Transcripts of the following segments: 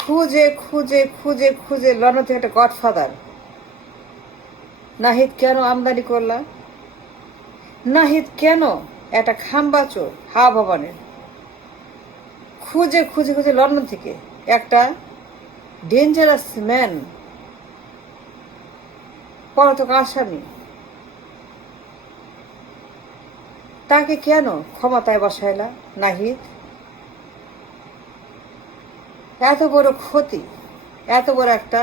খুঁজে খুঁজে খুঁজে খুঁজে লন্ডন থেকে একটা গডফাদার নাহিদ কেন আমদানি করলা? নাহিদ কেন একটা খাম্বা চোর হাওয়া ভবনের খুঁজে খুঁজে খুঁজে লন্ডন থেকে একটা ডেঞ্জারাস ম্যান পলাতক আসামি তাকে কেন ক্ষমতায় বসাইলা? নাহিদ, এত বড় ক্ষতি, এত বড় একটা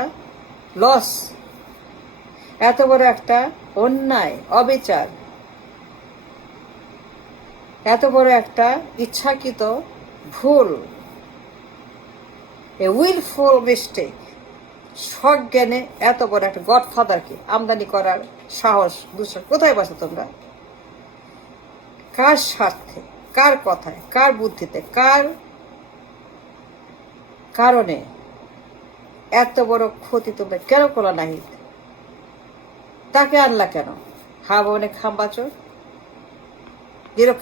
লস, এত বড় একটা অন্যায় অবিচার, এত বড় একটা ইচ্ছাকৃত ভুল, এ উইলফুল মিস্টেক, সজ্ঞানে এত বড় একটা গডফাদারকে আমদানি করার সাহস দুঃসাহস কোথায় বসে তোমরা? কার স্বার্থে, কার কথায়, কার বুদ্ধিতে, কার কারণে এত বড় ক্ষতি তোমরা কেন করলা? নাহিদ তাকে আনলা কেন? হাওয়া ভবনে খাম্বাচোর,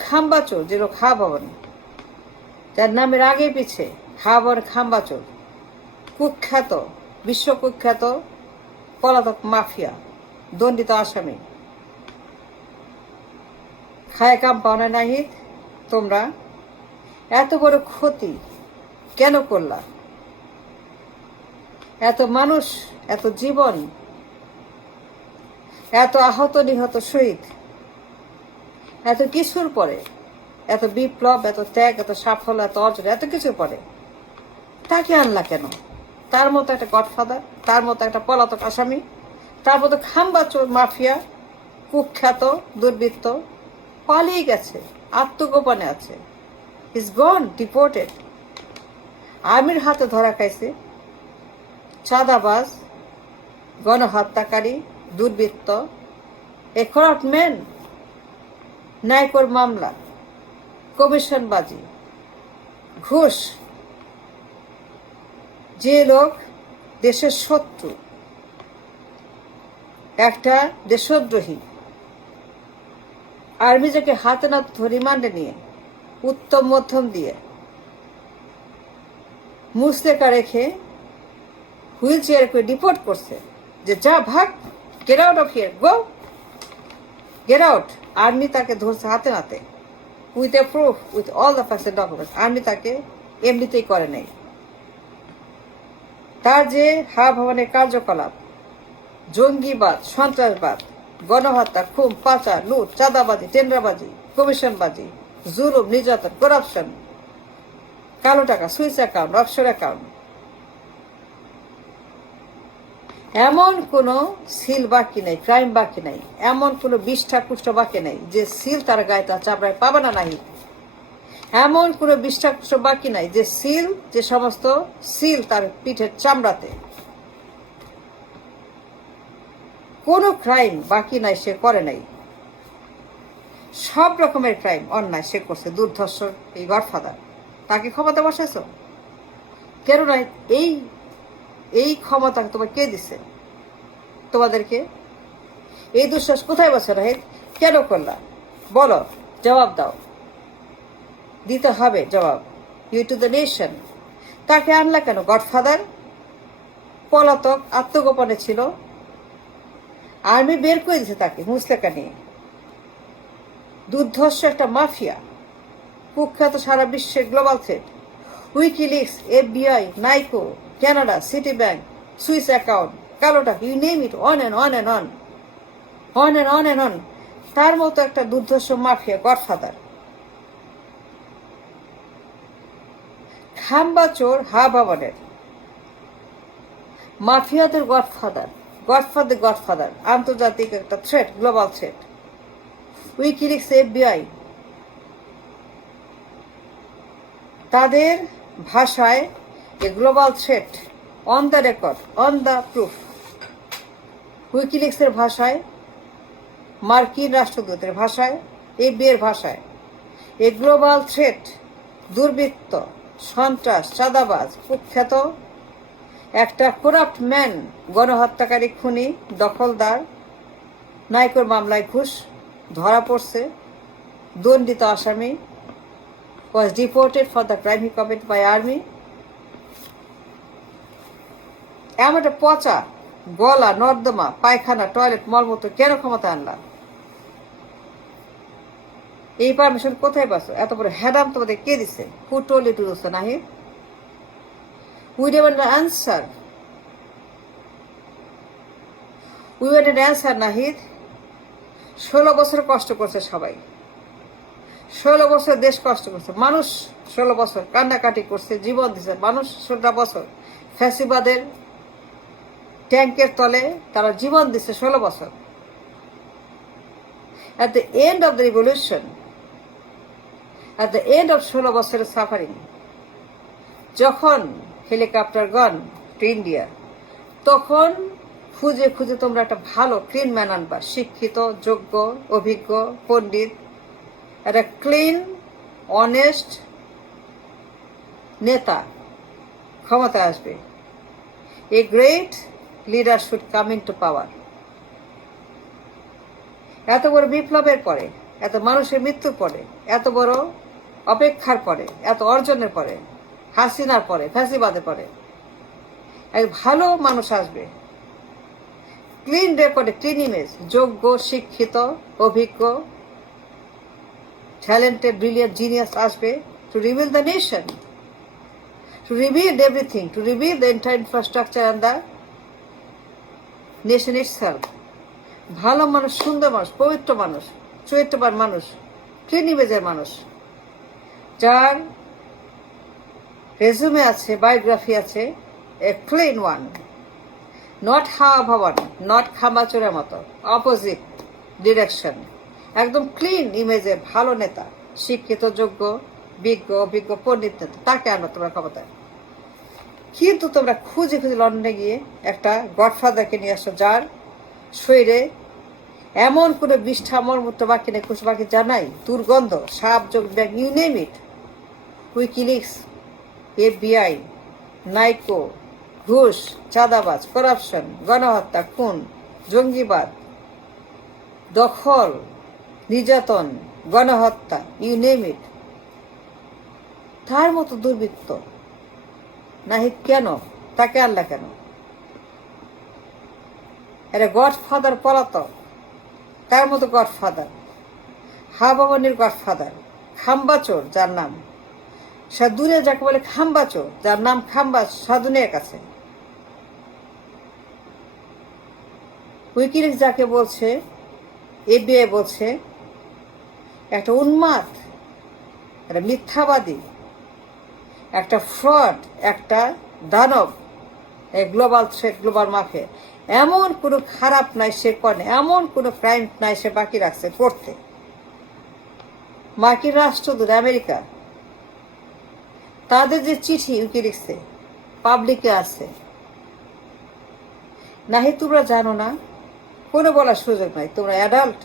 খাম্বাচোর হাওয়া ভবনে, যার নামের আগে পিছে হাওয়া ভবনে খাম্বাচোর, কুখ্যাত, বিশ্বকুখ্যাত পলাতক মাফিয়া, দণ্ডিত আসামি, খায় কাম পাও না। নাহিদ, তোমরা এত বড় ক্ষতি কেন করলা? এত মানুষ, এত জীবন, এত আহত নিহত শহীদ, এত কিছুর পরে, এত বিপ্লব, এত ত্যাগ, এত সাফল্য, এত অর্জন, এত কিছুর পরে তাকে আনলা কেন? তার মতো একটা গডফাদার, তার মতো একটা পলাতক আসামি, তার মতো খাম্বা চোর মাফিয়া, কুখ্যাত দুর্বৃত্ত পালিয়ে গেছে, আত্মগোপনে আছে, ইজ গন, ডিপোর্টেড, আর্মির হাতে ধরা খাইছে, চাঁদাবাজ, গণহত্যাকারী, দুর্বৃত্ত, এ করাপ্ট ম্যান, ন্যায়কর মামলা, কমিশনবাজি, ঘুষ, যে লোক দেশের শত্রু, একটা দেশদ্রোহী, আর্মি যাকে হাতে না রিমান্ডে নিয়ে উত্তম মধ্যম দিয়ে মুসলেকা রেখে হুইল চেয়ার করে ডিপোর্ট করছে, যে যা ভাগ, get out of here, go, get out. Army তাকে ধরছে হাতে নাতে, with a proof, with all the facts and documents. Army তাকে এমনিতেই করে নেই। তার যে হাওয়া ভবনের কার্যকলাপ, জঙ্গিবাদ, সন্ত্রাসবাদ, গণহত্যা, খুন, পাচার, লুট, চাঁদাবাজি, টেন্ডারবাজি, কমিশনবাজি, জুলুম, নির্যাতন, করাপশন, কালো টাকা, সুইস অ্যাকাউন্ট, অফশোর অ্যাকাউন্ট, এমন কোনো সিল বাকি নেই, ক্রাইম বাকি নাই, এমন কোনো বিষ্ঠা কুষ্ঠ বাকি নেই যে সিল তার গায়ে তার চামড়ায় পাবে না। নাহিদ, এমন কোনো বিষ্ঠা কুষ্ঠ বাকি নাই যে সিল, যে সমস্ত সিল তার পিঠের চামড়াতে, কোনো ক্রাইম বাকি নাই সে করে নাই। সব রকমের ক্রাইম, অন্যায় সে করছে। দুর্ধর্ষ এই গডফাদার, তাকে ক্ষমতা বসাইছ কেন? নয়, এই ক্ষমতা তোমার কে দিছে? তোমাদেরকে এই দুঃশ্বাস কোথায় বসে? নাহিদ, কেন করলা? বলো, জবাব দাও, দিতে হবে জবাব। You to the nation. তাকে আনলা কেন? গডফাদার, পলাতক, আত্মগোপনে ছিল, আর্মি বের করে দিছে তাকে মুসলেকা নিয়ে। দুর্ধর্ষ একটা মাফিয়া, কুখ্যাত সারা বিশ্বের global threat, WikiLeaks, FBI, Niko, Canada, Citibank, Swiss account, কালো টাকা, you name it, on and on and on, on and on and on. তার মতো একটা দুর্ধর্ষ মাফিয়া গডফাদার, খাম্বা চোর হাওয়া ভবনের মাফিয়াদের গডফাদার, গডফাদার, আন্তর্জাতিক একটা threat, global threat, WikiLeaks, FBI, তাদের ভাষায় a global threat, on the record, on the proof. উইকিলিক্সের ভাষায়, মার্কিন রাষ্ট্রদূতের ভাষায়, FBI এর ভাষায়, এ গ্লোবাল থ্রেট, দুর্বৃত্ত, সন্ত্রাস, চাঁদাবাজ, কুখ্যাত একটা করাপ্ট ম্যান, গণহত্যাকারী, খুনি, দখলদার, নাইকোর মামলায় ঘুষ ধরা পড়ছে, দণ্ডিত আসামি, was deported for the crime he committed by army, এমন একটা পচা গলা, নর্দমা, পায়খানা, টয়লেট, মলমূত্র কেন ক্ষমতা আনলা? এই পারমিশন কোথায় পাচ্ছ? এত বড় হ্যাডাম তোমাদের কে দিছে? Who told you to do so, Nahid? We demand the answer. We want an answer, Nahid. 16 বছর কষ্ট করছে সবাই, 16 বছর দেশ কষ্ট করছে মানুষ, 16 বছর কান্নাকাটি করছে, জীবন দিছে মানুষ। 16 বছর ফ্যাসিবাদের ট্যাঙ্কের তলে তারা জীবন দিচ্ছে 16 বছর। At the end of the revolution, at the end of 16 বছরের সাফারিং, যখন হেলিকপ্টার গন টু ইন্ডিয়া, তখন খুঁজে খুঁজে তোমরা একটা ভালো ক্লিন ম্যান আনবা, শিক্ষিত, যোগ্য, অভিজ্ঞ, পণ্ডিত, একটা ক্লিন অনেস্ট নেতা ক্ষমতা আসবে। A great leader should come into power. এত বড় বিপ্লবের পরে, এত মানুষের মৃত্যুর পরে, এত বড় অপেক্ষার পরে, এত অর্জনের পরে, হাসিনার পরে, ফ্যাসিবাদের পরে এক ভালো মানুষ আসবে, ক্লিন রেকর্ডে, ক্লিন ইমেজ, যোগ্য, শিক্ষিত, অভিজ্ঞ, ট্যালেন্টেড, ব্রিলিয়ান্ট, জিনিয়াস আসবে to rebuild the nation, to rebuild everything, to rebuild the entire infrastructure and the nation itself. ভালো মানুষ, সুন্দর মানুষ, পবিত্র মানুষ, চরিত্রবান মানুষ, ক্লিন ইমেজের মানুষ, যার রেজুমে আছে, বায়োগ্রাফি আছে, এ ক্লিন ওয়ান, নট হাওয়া ভবন, নট খাম্বাচোরের মতো, অপোজিট ডিরেকশন, একদম ক্লিন ইমেজের ভালো নেতা, শিক্ষিত, যোগ্য, বিজ্ঞ, অভিজ্ঞ, পণ্ডিত নেতা, তাকে আনো তোমরা ক্ষমতায়। কিন্তু তোমরা খুঁজে খুঁজে লন্ডনে গিয়ে একটা গডফাদারকে নিয়ে আসো, যার শরীরে এমন কোনো বিষ্ঠা, মলমূত্র বাকি নেই, কুশ বাকি জানাই, দুর্গন্ধ, সাপ, যোগ, bag, you name it, WikiLeaks, FBI, Niko, ঘুষ, চাঁদাবাজ, করাপশন, গণহত্যা, খুন, জঙ্গিবাদ, দখল, নির্যাতন, গণহত্যা, ইউ নেম ইট, তার মতো দুর্বৃত্ত নাহিদ কেন? তাকে আনলা কেন? এটা গডফাদার পলাতক, তার মতো গডফাদার, হাওয়াবাবনের গডফাদার, খাম্বাচোর যার নাম, সাধুনিয়া যাকে বলে খাম্বাচোর, যার নাম খাম্বা সাধুনিয়ার কাছে, উইকিলিক্স যাকে বলছে, FBI বলছে একটা উন্মাদ, একটা মিথ্যাবাদী, একটা ফ্রড, একটা দানব, গ্লোবাল থ্রেট, গ্লোবাল মাফিয়া। এমন কোনো খারাপ নাই সে করে, এমন কোনো ক্রাইম নাই সে বাকি রাখছে করতে। মার্কিন রাষ্ট্রদূত আমেরিকা, তাদের যে চিঠি উইকিলিক্সে পাবলিকে আছে, নাহি তোমরা জানো না? কোনো বলার সুযোগ নাই, তোমরা অ্যাডাল্ট,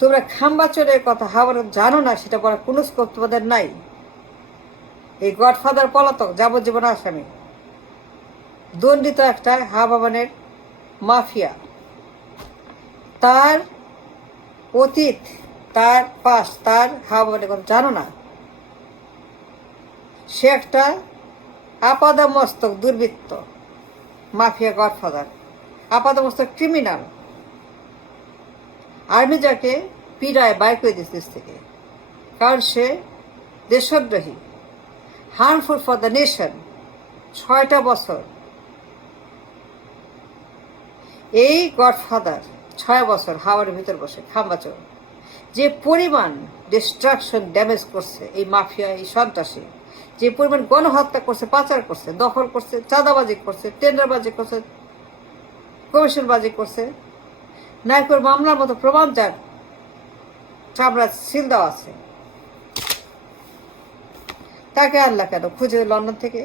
তোমরা খাম্বাচোরের কথা হাওয়ার জানো না, সেটা বলার কোনো স্কোপ তোমাদের নাই। এই গডফাদার পলাতক, যাবজ্জীবন আসামি, দণ্ডিত একটা হাওয়াবানের মাফিয়া, তার অতীত, তার পাশ, তার হাওয়াবানের কথা জানো না? সে একটা আপাদমস্তক দুর্বৃত্ত, মাফিয়া, গডফাদার, আপাদমস্তক ক্রিমিনাল। আর্মি যাকে পীড়ায় বাইর করে দিচ্ছে দেশ থেকে, কারণ সে দেশদ্রোহী, হার্মফুল ফর দ্য নেশন। 6টা বছর এই গডফাদার 6 বছর হাওয়ার ভিতর বসে খাম্বাচোর যে পরিমাণ ডিস্ট্রাকশন, ড্যামেজ করছে এই মাফিয়া, এই সন্ত্রাসী, যে পরিমাণ গণহত্যা করছে, পাচার করছে, দখল করছে, চাঁদাবাজি করছে, টেন্ডারবাজি করছে, কমিশনবাজি করছে, নাইকোর মামলার মতো প্রমাণ যার চামড়া সিল দেওয়া আছে, তাকে আনলা কেন খুঁজে লন্ডন থেকে?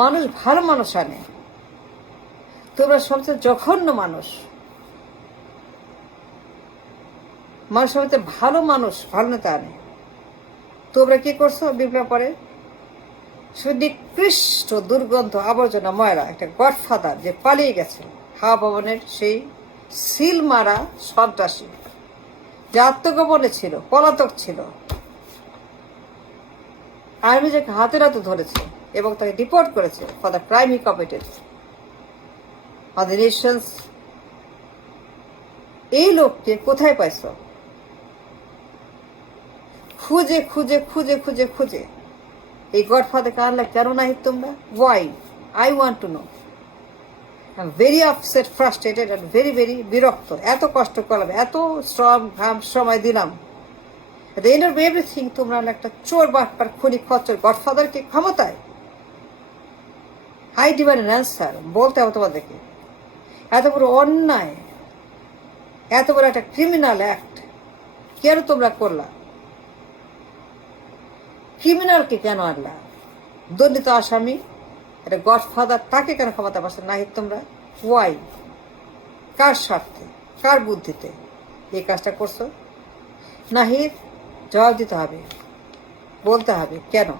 মানুষ ভালো মানুষ আনে, তোমরা সবচেয়ে জঘন্য মানুষ। মানুষ সবচেয়ে ভালো মানুষ, ভালো নেতা আনে, তোমরা কি করছো বিপ্লব পরে? সুনিকৃষ্ট দুর্গন্ধ, আবর্জনা, ময়লা, একটা গডফাদার যে পালিয়ে গেছে, হাওয়া ভবনের সেই সিল মারা সন্ত্রাসী, যে আত্মগোপনে ছিল, পলাতক ছিল, আর্মি যাকে হাতে ধরেছে, এবং তাকে ডিপোর্ট করেছে for the crime he committed on the Nations. এই লোককে কোথায় পাইছ? খুঁজে খুঁজে খুঁজে খুঁজে খুঁজে এই গডফাদারকে আনলে কেন নাই তোমরা? Why? I want to know. I am very upset, frustrated and very very বিরক্ত। এত কষ্ট করলাম, এত শ্রম ঘাম সময় দিলাম, at the end of everything তোমরা একটা চোর বাটপার খুনি খচ্চর গডফাদারকে ক্ষমতায়। I demand an answer. বলতে হবে তোমাদেরকে, এত বড় অন্যায়, এত বড় একটা ক্রিমিনাল অ্যাক্ট কেন তোমরা করলা? ক্রিমিনালকে কেন আনলা? দণ্ডিত আসামি, এটা গডফাদার, তাকে কেন ক্ষমতা পাচ্ছ নাহিদ তোমরা? ওয়াই? কার স্বার্থে, কার বুদ্ধিতে এই কাজটা করছো? নাহিদ জবাব দিতে হবে, বলতে হবে কেন।